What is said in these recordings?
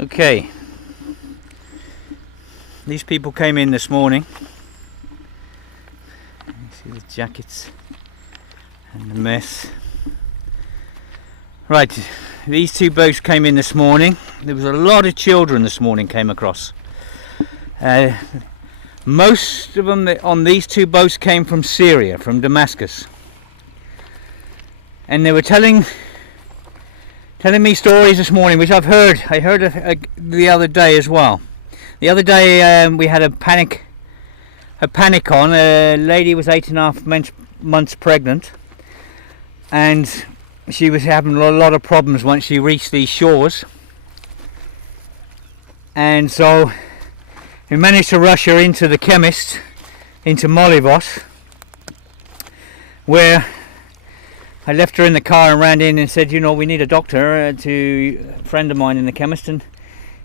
Okay, these people came in this morning. You see the jackets and the mess. Right, these two boats came in this morning. There was a lot of children this morning came across. Most of them on these two boats came from Syria, from Damascus. And they were telling me stories this morning, which I heard the other day as well. The other day we had a panic on. A lady was 8.5 months pregnant, and she was having a lot of problems once she reached these shores. And so we managed to rush her into the chemist, into Lesvos, where I left her in the car and ran in and said, we need a doctor, to a friend of mine in the chemist. And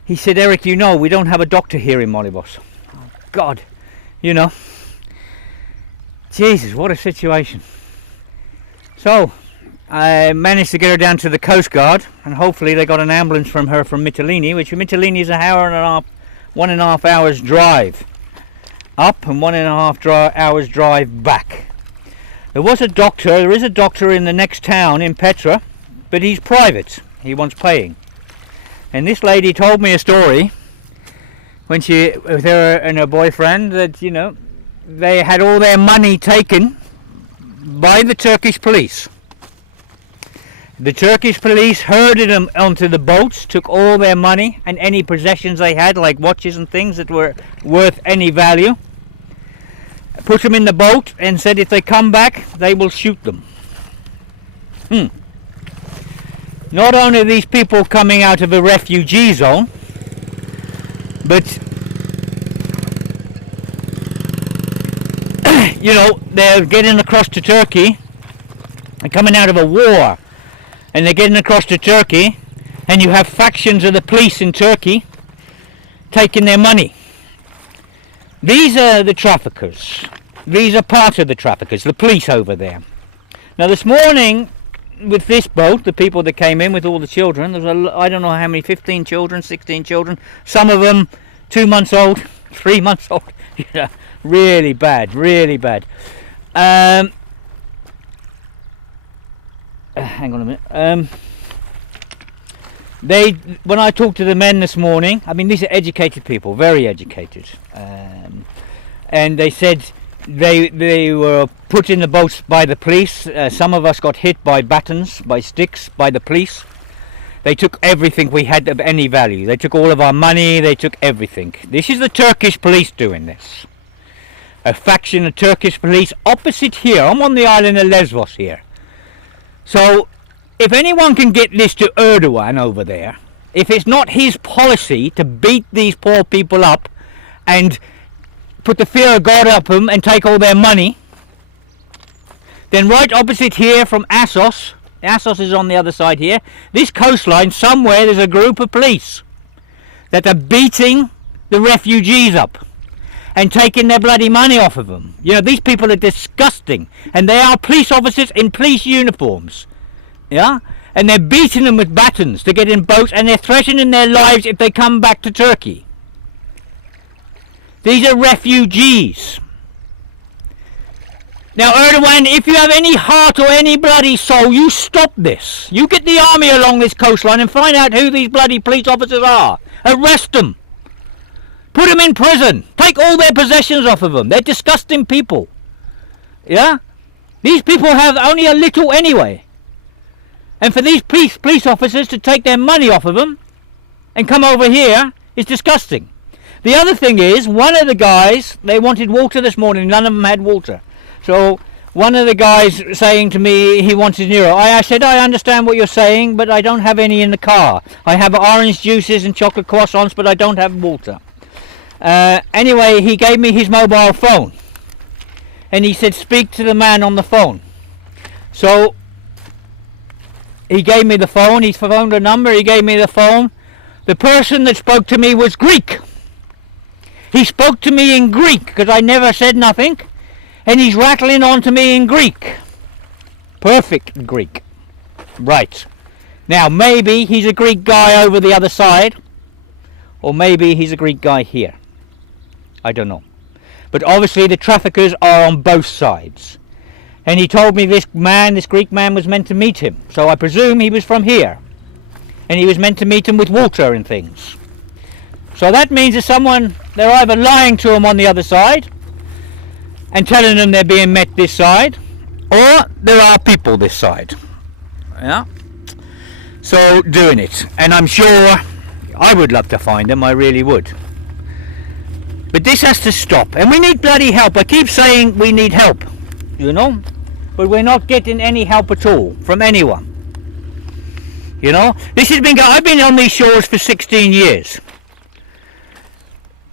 he said, Eric, we don't have a doctor here in Lesvos. Oh, God, Jesus, what a situation. So I managed to get her down to the Coast Guard, and hopefully they got an ambulance from her from Mytilene, which from Mytilene is 1.5 hours drive up and 1.5 hours drive back. There is a doctor in the next town in Petra, but he's private. He wants paying. And this lady told me a story when with her and her boyfriend, that they had all their money taken by the Turkish police. The Turkish police herded them onto the boats, took all their money and any possessions they had, like watches and things that were worth any value, put them in the boat and said if they come back they will shoot them. Not only are these people coming out of a refugee zone, but they're getting across to Turkey and coming out of a war, and they're getting across to Turkey, and you have factions of the police in Turkey taking their money. These are the traffickers. These are part of the traffickers, the police over there. Now this morning, with this boat, the people that came in with all the children, there was I don't know how many, 15 children, 16 children, some of them 2 months old, 3 months old. Really bad, really bad. Hang on a minute. When I talked to the men this morning, these are educated people, very educated, and they said they were put in the boats by the police. Some of us got hit by batons, by sticks, by the police. They took everything we had of any value. They took all of our money, they took everything. This is the Turkish police doing this. A faction of Turkish police opposite here. I'm on the island of Lesvos here. So if anyone can get this to Erdogan over there, if it's not his policy to beat these poor people up and put the fear of God up them and take all their money, then right opposite here from Assos is on the other side here, this coastline, somewhere there's a group of police that are beating the refugees up and taking their bloody money off of them. These people are disgusting, and they are police officers in police uniforms. And they're beating them with batons to get in boats, and they're threatening their lives if they come back to Turkey. These are refugees. Now Erdogan, if you have any heart or any bloody soul, you stop this. You get the army along this coastline and find out who these bloody police officers are. Arrest them. Put them in prison. Take all their possessions off of them. They're disgusting people. These people have only a little anyway. And for these police officers to take their money off of them and come over here is disgusting. The other thing is, one of the guys, they wanted water this morning, none of them had water. So one of the guys saying to me he wanted €1. I said, I understand what you're saying, but I don't have any in the car. I have orange juices and chocolate croissants, but I don't have water. Anyway, he gave me his mobile phone. And he said, speak to the man on the phone. So he gave me the phone, he phoned a number, he gave me the phone. The person that spoke to me was Greek. He spoke to me in Greek, because I never said nothing, and he's rattling on to me in Greek. Perfect Greek. Right. Now, maybe he's a Greek guy over the other side, or maybe he's a Greek guy here. I don't know. But obviously the traffickers are on both sides. And he told me this Greek man was meant to meet him. So I presume he was from here. And he was meant to meet him with water and things. So that means they're either lying to him on the other side and telling them they're being met this side, or there are people this side. Yeah? So doing it. And I'm sure I would love to find them, I really would. But this has to stop. And we need bloody help. I keep saying we need help, you know? But we're not getting any help at all from anyone. You know? I've been on these shores for 16 years.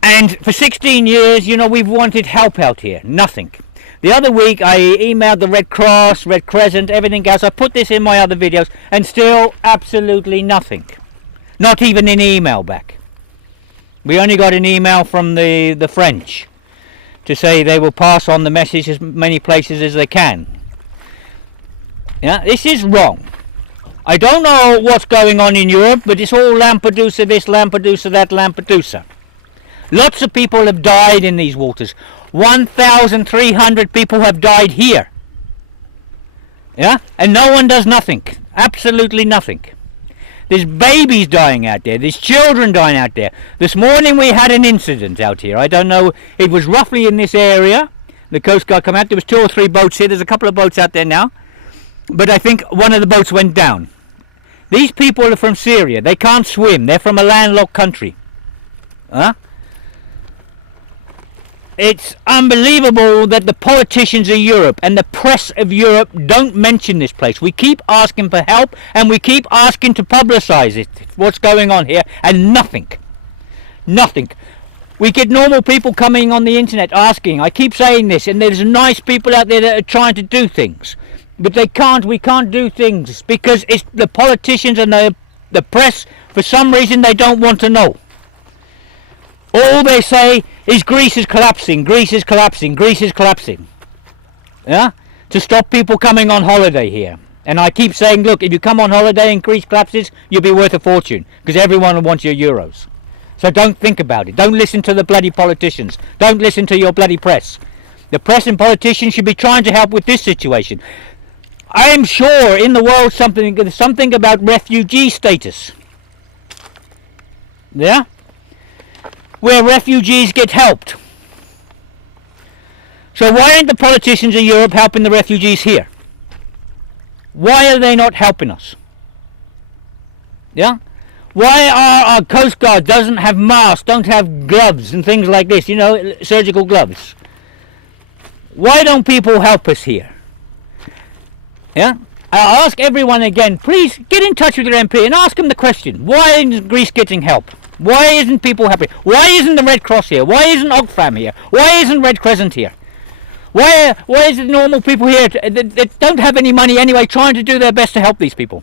And for 16 years, you know, we've wanted help out here. Nothing. The other week I emailed the Red Cross, Red Crescent, everything else. I put this in my other videos and still absolutely nothing. Not even an email back. We only got an email from the French to say they will pass on the message as many places as they can. Yeah, this is wrong. I don't know what's going on in Europe, but it's all Lampedusa this, Lampedusa that, Lampedusa. Lots of people have died in these waters. 1,300 people have died here. Yeah? And no one does nothing. Absolutely nothing. There's babies dying out there. There's children dying out there. This morning we had an incident out here. I don't know. It was roughly in this area. The Coast Guard came out. There was 2 or 3 boats here. There's a couple of boats out there now. But I think one of the boats went down. These people are from Syria. They can't swim. They're from a landlocked country. Huh? It's unbelievable that the politicians of Europe and the press of Europe don't mention this place. We keep asking for help and we keep asking to publicise it, what's going on here, and nothing. Nothing. We get normal people coming on the internet asking. I keep saying this, and there's nice people out there that are trying to do things. But we can't do things because it's the politicians and the press, for some reason they don't want to know. All they say is Greece is collapsing, Greece is collapsing, Greece is collapsing. Yeah? To stop people coming on holiday here. And I keep saying, look, if you come on holiday and Greece collapses, you'll be worth a fortune. Because everyone will want your euros. So don't think about it. Don't listen to the bloody politicians. Don't listen to your bloody press. The press and politicians should be trying to help with this situation. I am sure in the world something about refugee status. Yeah? Where refugees get helped. So why aren't the politicians of Europe helping the refugees here? Why are they not helping us? Yeah? Why our Coast Guard doesn't have masks, don't have gloves and things like this, you know, surgical gloves? Why don't people help us here? Yeah? I'll ask everyone again, please get in touch with your MP and ask them the question. Why isn't Greece getting help? Why isn't people happy? Why isn't the Red Cross here? Why isn't Oxfam here? Why isn't Red Crescent here? Why is it normal people here that don't have any money anyway trying to do their best to help these people?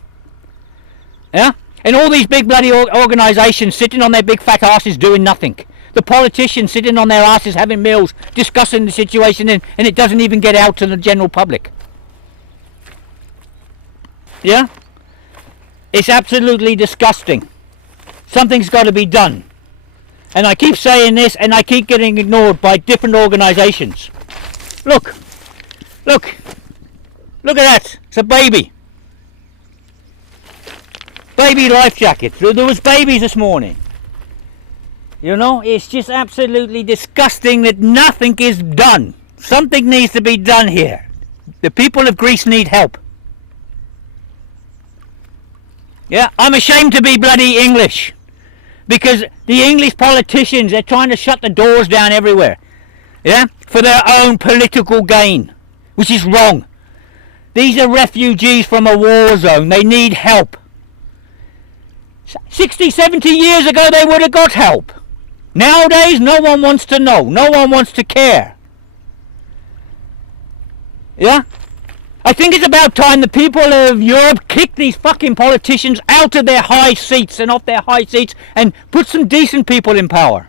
Yeah? And all these big bloody organisations sitting on their big fat asses doing nothing. The politicians sitting on their asses having meals, discussing the situation, and it doesn't even get out to the general public. Yeah? It's absolutely disgusting. Something's got to be done. And I keep saying this and I keep getting ignored by different organisations. Look. Look. Look at that. It's a baby. Baby life jacket. There was babies this morning. You know, it's just absolutely disgusting that nothing is done. Something needs to be done here. The people of Greece need help. Yeah, I'm ashamed to be bloody English. Because the English politicians, they're trying to shut the doors down everywhere. Yeah, for their own political gain. Which is wrong. These are refugees from a war zone. They need help. 60, 70 years ago they would have got help. Nowadays no one wants to know. No one wants to care. Yeah? I think it's about time the people of Europe kick these fucking politicians out of their high seats and off their high seats and put some decent people in power.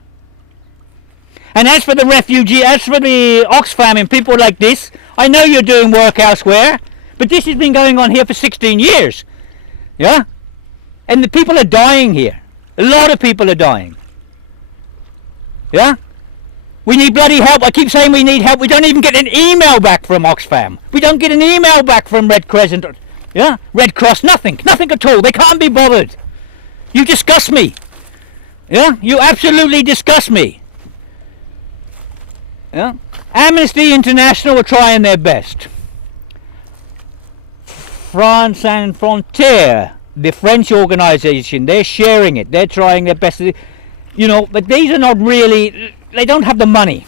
And as for the refugee, as for the Oxfam and people like this, I know you're doing work elsewhere, but this has been going on here for 16 years. Yeah? And the people are dying here. A lot of people are dying. Yeah? We need bloody help. I keep saying we need help. We don't even get an email back from Oxfam. We don't get an email back from Red Crescent. Yeah? Red Cross, nothing. Nothing at all. They can't be bothered. You disgust me. Yeah? You absolutely disgust me. Yeah? Amnesty International are trying their best. France and Frontier, the French organisation, they're sharing it. They're trying their best. You know, but these are not really... They don't have the money.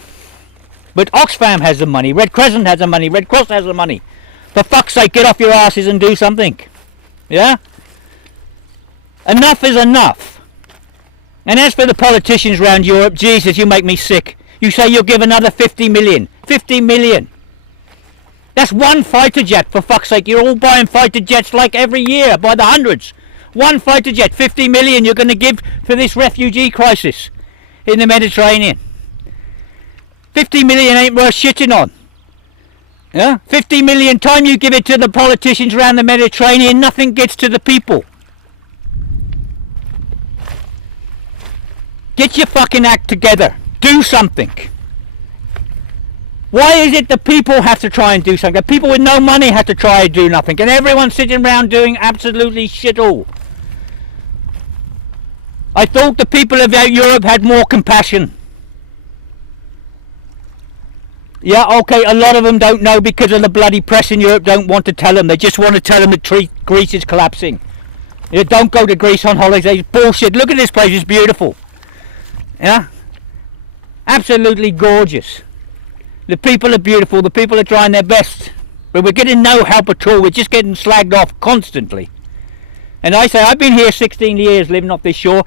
But Oxfam has the money. Red Crescent has the money. Red Cross has the money. For fuck's sake, get off your asses and do something. Yeah? Enough is enough. And as for the politicians around Europe, Jesus, you make me sick. You say you'll give another 50 million. 50 million. That's one fighter jet, for fuck's sake. You're all buying fighter jets like every year by the hundreds. One fighter jet, 50 million you're going to give for this refugee crisis in the Mediterranean. 50 million ain't worth shitting on. Yeah? 50 million, time you give it to the politicians around the Mediterranean, nothing gets to the people. Get your fucking act together. Do something. Why is it the people have to try and do something? The people with no money have to try and do nothing, and everyone's sitting around doing absolutely shit all. I thought the people of Europe had more compassion. Yeah, okay, a lot of them don't know because of the bloody press in Europe don't want to tell them. They just want to tell them that Greece is collapsing. Yeah, don't go to Greece on holidays. It's bullshit. Look at this place, it's beautiful. Yeah? Absolutely gorgeous. The people are beautiful, the people are trying their best. But we're getting no help at all, we're just getting slagged off constantly. And I say, I've been here 16 years living off this shore,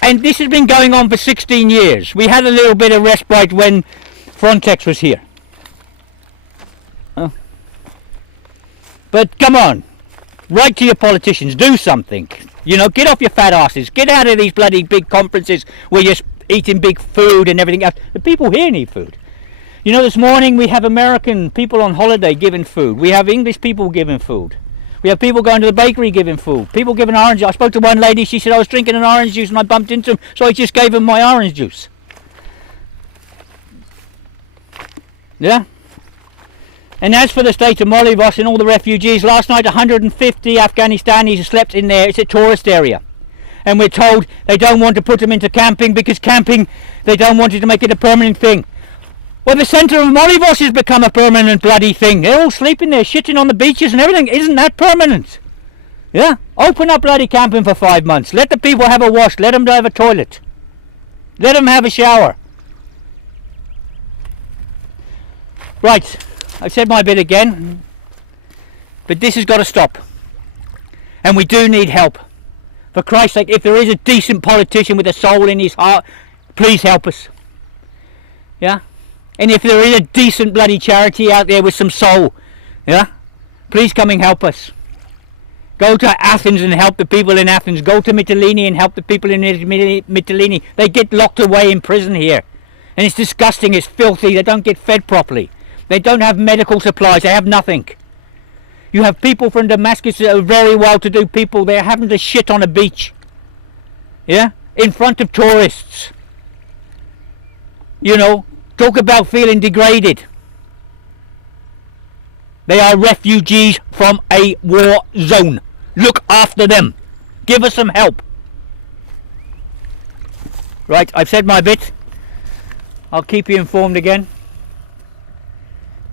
and this has been going on for 16 years. We had a little bit of respite when Frontex was here. But come on, write to your politicians, do something. You know, get off your fat asses, get out of these bloody big conferences where you're eating big food and everything else. The people here need food. You know, this morning we have American people on holiday giving food. We have English people giving food. We have people going to the bakery giving food. People giving orange juice. I spoke to one lady, she said I was drinking an orange juice and I bumped into him, so I just gave him my orange juice. Yeah? And as for the state of Lesvos and all the refugees, last night 150 Afghanis slept in there. It's a tourist area. And we're told they don't want to put them into camping because camping, they don't want it to make it a permanent thing. Well, the centre of Lesvos has become a permanent bloody thing. They're all sleeping there, shitting on the beaches and everything. Isn't that permanent? Yeah? Open up bloody camping for 5 months. Let the people have a wash. Let them have a toilet. Let them have a shower. Right. I've said my bit again. But this has got to stop. And we do need help. For Christ's sake, if there is a decent politician with a soul in his heart, please help us. Yeah? And if there is a decent bloody charity out there with some soul, yeah, please come and help us. Go to Athens and help the people in Athens. Go to Mytilene and help the people in Mytilene. They get locked away in prison here. And it's disgusting, it's filthy, they don't get fed properly. They don't have medical supplies, they have nothing. You have people from Damascus that are very well-to-do people, they're having to shit on a beach. Yeah? In front of tourists. You know, talk about feeling degraded. They are refugees from a war zone. Look after them. Give us some help. Right, I've said my bit. I'll keep you informed again.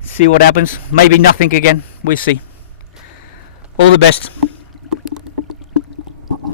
See what happens. Maybe nothing again. We'll see. All the best.